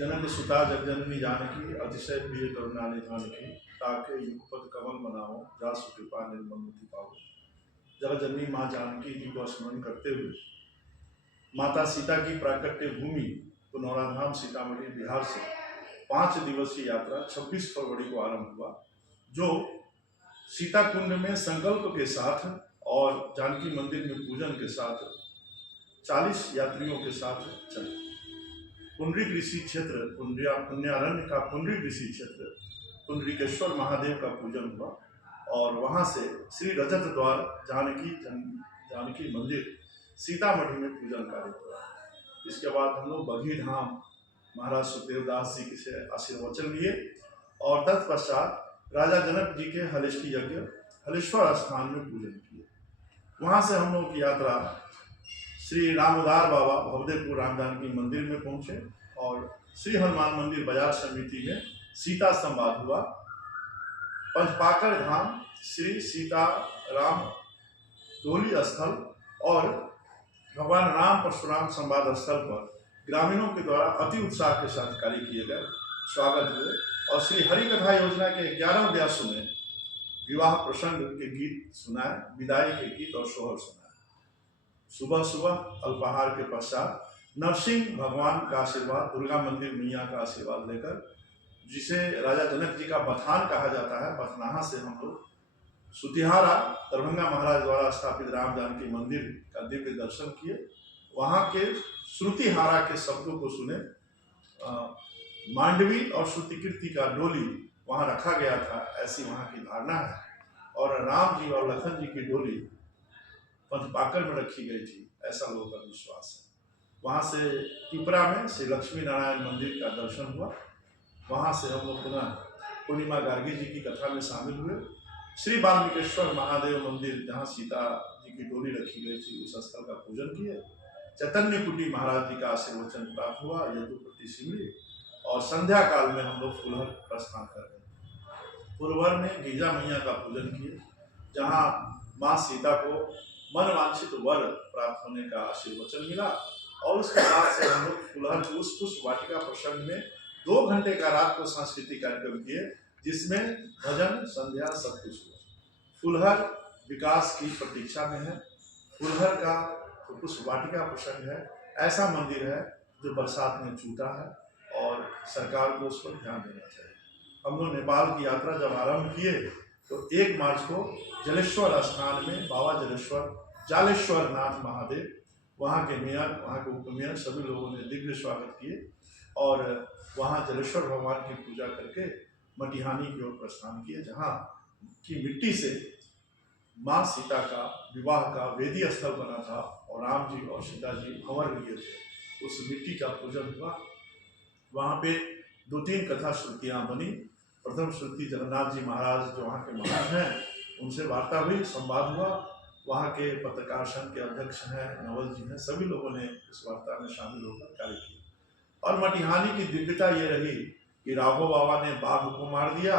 जनक सुता जगजननी जानकी अतिशय प्रिय करुणा निधान की ताके युगपद कमल बनाओ जासु कृपा निर्मल पाओ। जगजननी माँ जानकी जी को स्मरण करते हुए माता सीता की प्राकट्य भूमि पुनौराधाम सीतामढ़ी बिहार से 5 दिवसीय यात्रा 26 फरवरी को आरंभ हुआ, जो सीता कुंड में संकल्प के साथ और जानकी मंदिर में पूजन के साथ 40 यात्रियों के साथ चले। पुंडरीक ऋषि क्षेत्र पुण्यारण्य का पुंडरीक ऋषि क्षेत्र पुंडरीकेश्वर महादेव का पूजन हुआ और वहां से श्री रजत द्वार जानकी मंदिर सीतामढ़ी में पूजन कार्य हुआ। इसके बाद हम लोग बघी धाम महाराज सुखदेव दास जी से आशीर्वचन लिए और तत्पश्चात राजा जनक जी के हलेष्ठी यज्ञ हलेश्वर स्थान में पूजन किए। वहां से हम लोग की यात्रा श्री रामोदार बाबा भवदेवपुर राम जानकी मंदिर में पहुंचे और श्री हनुमान मंदिर बाजार समिति में सीता संवाद हुआ। पंचपाकर धाम श्री सीता राम डोली स्थल और भगवान राम परशुराम संवाद स्थल पर ग्रामीणों के द्वारा अति उत्साह के साथ कार्य किए गए, स्वागत हुए और श्री हरि कथा योजना के 11 व्यासों ने विवाह प्रसंग के गीत सुनाए, विदाई के गीत और सोहर सुनाए। सुबह सुबह अल्पाहार के पश्चात नरसिंह भगवान का आशीर्वाद, दुर्गा मंदिर मैया का आशीर्वाद लेकर, जिसे राजा जनक जी का बथान कहा जाता है, बथनाहा से हम लोग सुतिहारा दरभंगा महाराज द्वारा स्थापित राम जानकी मंदिर का दिव्य दर्शन किए। वहाँ के श्रुतिहारा के शब्दों को सुने। मांडवी और श्रुतिकीर्ति का डोली वहाँ रखा गया था, ऐसी वहाँ की धारणा है और राम जी और लखन जी की डोली पंचपाकर में रखी गई थी, ऐसा लोगों का विश्वास है। वहाँ से पिपरा में श्री लक्ष्मी नारायण मंदिर का दर्शन हुआ। वहाँ से हम लोग पुनः पूर्णिमा गार्गी जी की कथा में शामिल हुए। श्री वाल्मीकेश्वर महादेव मंदिर जहाँ सीता जी की डोली रखी गई थी, उस स्थल का पूजन किए। चैतन्य कुटी महाराज जी का आशीर्वचन प्राप्त हुआ, यदुपति सिमरी और संध्या काल में हम लोग फुलहर प्रस्थान कर गए। फुलहर में गिरिजा मैया का पूजन किए, जहाँ माँ सीता को मन वांछित वर प्राप्त होने का आशीर्वचन मिला और उसके बाद से हम लोग फुलहर की उस पुष्प वाटिका प्रसंग में 2 घंटे का रात को सांस्कृतिक कार्यक्रम किए, जिसमें भजन संध्या सब कुछ हुआ। फुलहर विकास की प्रतीक्षा में है। फुलहर का पुष्प वाटिका प्रसंग है, ऐसा मंदिर है जो बरसात में छूटा है और सरकार को उस पर ध्यान देना चाहिए। हम लोग नेपाल की यात्रा जब आरंभ किए तो 1 मार्च को जलेश्वर स्थान में बाबा जालेश्वर नाथ महादेव, वहाँ के मेयर, वहाँ के उपमेयर सभी लोगों ने दिव्य स्वागत किए और वहाँ जलेश्वर भगवान की पूजा करके मटिहानी की ओर प्रस्थान किए, जहाँ की मिट्टी से माँ सीता का विवाह का वेदी स्थल बना था और राम जी और सीता जी भंवर लिए थे। उस मिट्टी का पूजन हुआ। वहाँ पे 2-3 कथा श्रुतियाँ बनी। प्रथम श्रुति जगन्नाथ जी महाराज जो वहाँ के महान हैं, उनसे वार्ता हुई, संवाद हुआ। वहाँ के पत्रकार संघ के अध्यक्ष हैं नवल जी हैं, सभी लोगों ने इस वार्ता में शामिल होकर कार्य किया। और मटिहानी की दिव्यता ये रही कि राघव बाबा ने बाघ को मार दिया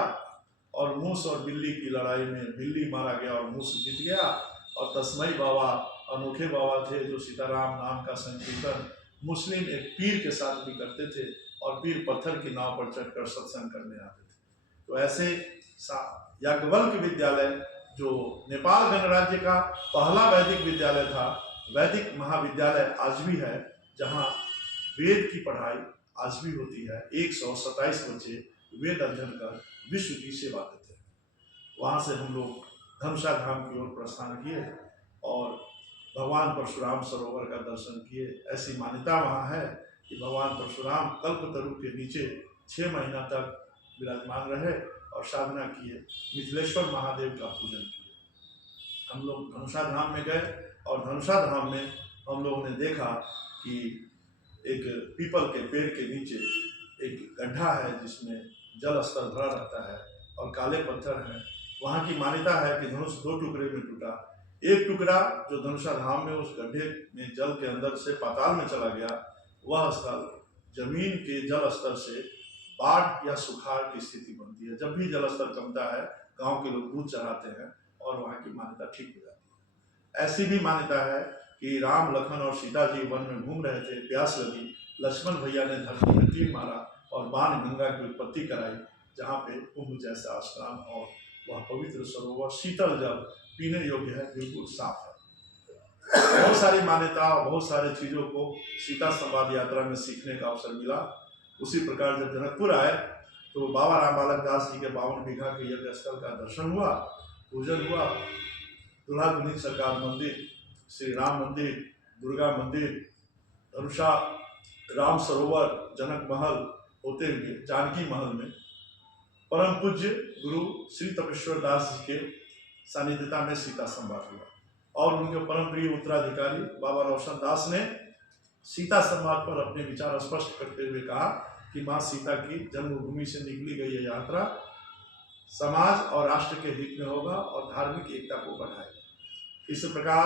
और मूस और बिल्ली की लड़ाई में बिल्ली मारा गया और मूस जीत गया। और तस्मई बाबा अनोखे बाबा थे जो सीताराम नाम का संकीर्तन मुस्लिम एक पीर के साथ भी करते थे और पीर पत्थर की नाव पर चढ़कर सत्संग करने आते थे। तो ऐसे याज्ञवल्क्य विद्यालय जो नेपाल गणराज्य का पहला वैदिक विद्यालय था, वैदिक महाविद्यालय आज भी है, जहाँ वेद की पढ़ाई आज भी होती है। 127 बच्चे वेद अध्ययन कर विश्व की सेवा देते हैं। वहाँ से हम लोग धनुषा धाम की ओर प्रस्थान किए और भगवान परशुराम सरोवर का दर्शन किए। ऐसी मान्यता वहाँ है कि भगवान परशुराम कल्पतरु के नीचे 6 महीना तक विराजमान रहे और साधना किए, मिथिलेश्वर महादेव का पूजन किए। हम लोग धनुषा धाम में गए और धनुषा धाम में हम लोगों ने देखा कि एक पीपल के पेड़ के नीचे एक गड्ढा है जिसमें जल स्तर भरा रहता है और काले पत्थर हैं। वहाँ की मान्यता है कि धनुष 2 टुकड़े में टूटा। एक टुकड़ा जो धनुषा धाम में उस गड्ढे में जल के अंदर से पाताल में चला गया, वह स्थल जमीन के जल स्तर से बाढ़ या सुखाड़ की स्थिति बनती है। जब भी जल स्तर कमता है, गांव के लोग दूध चढ़ाते हैं और वहाँ की मान्यता ठीक हो जाती है। ऐसी भी मान्यता है कि राम लखन और सीता जी वन में घूम रहे थे, प्यास लगी लक्ष्मण भैया ने धरती में तीर मारा और बाण गंगा की उत्पत्ति कराई, जहाँ पे कुंभ जैसा स्नान और वह पवित्र सरोवर शीतल जल पीने योग्य है, बिल्कुल साफ है। बहुत सारी मान्यता और बहुत सारी चीज़ों को सीता संवाद यात्रा में सीखने का अवसर मिला। उसी प्रकार जब जनकपुर आए तो बाबा राम बालक दास जी के 52 बीघा के यज्ञ स्थल का दर्शन हुआ, पूजन हुआ। दूल्हा दुल्हन सरकार मंदिर, श्री राम मंदिर, दुर्गा मंदिर, धनुषा, राम सरोवर, जनक महल होते हुए जानकी महल में परम पूज्य गुरु श्री तपेश्वर दास जी के सानिध्यता में सीता संवाद हुआ और उनके परम प्रिय उत्तराधिकारी बाबा रोशन दास ने सीता संवाद पर अपने विचार स्पष्ट करते हुए कहा कि माँ सीता की जन्मभूमि से निकली गई यह यात्रा समाज और राष्ट्र के हित में होगा और धार्मिक एकता को बढ़ाएगा। इस प्रकार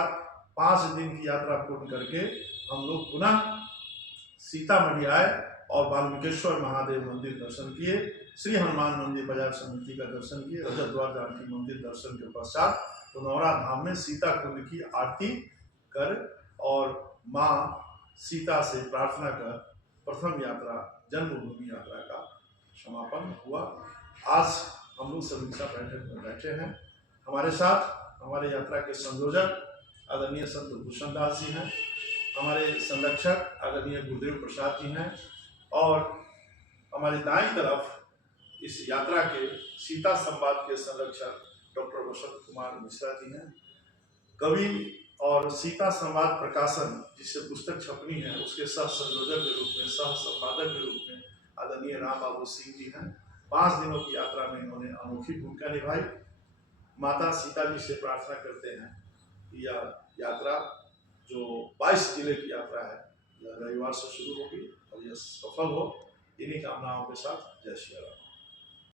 5 दिन की यात्रा पूर्ण करके हम लोग पुनः सीतामढ़ी आए और वाल्मीकेश्वर महादेव मंदिर दर्शन किए, श्री हनुमान मंदिर बाजार समिति का दर्शन किए, रजत द्वार जानकी मंदिर दर्शन के पश्चात पुनौरा धाम में सीता कुंड की आरती कर और माँ सीता से प्रार्थना कर प्रथम यात्रा जन्मभूमि यात्रा का समापन हुआ। आज हम लोग समीक्षा बैठक में बैठे हैं। हमारे साथ हमारे यात्रा के संयोजक आदरणीय संत भूषण दास जी हैं, हमारे संरक्षक आदरणीय गुरुदेव प्रसाद जी हैं और हमारी दाईं तरफ इस यात्रा के सीता संवाद के संरक्षक डॉक्टर वसंत कुमार मिश्रा जी हैं। कवि और सीता संवाद प्रकाशन जिससे पुस्तक छपनी है उसके सह संयोजक के रूप में, सह संपादक के रूप में आदरणीय राम बाबू सिंह जी हैं। 5 दिनों की यात्रा में इन्होंने अनोखी भूमिका निभाई। माता सीता जी से प्रार्थना करते हैं कि यह यात्रा जो 22 जिले की यात्रा है यह रविवार से शुरू होगी और यह सफल हो। इन्हीं कामनाओं के साथ जय श्री राम।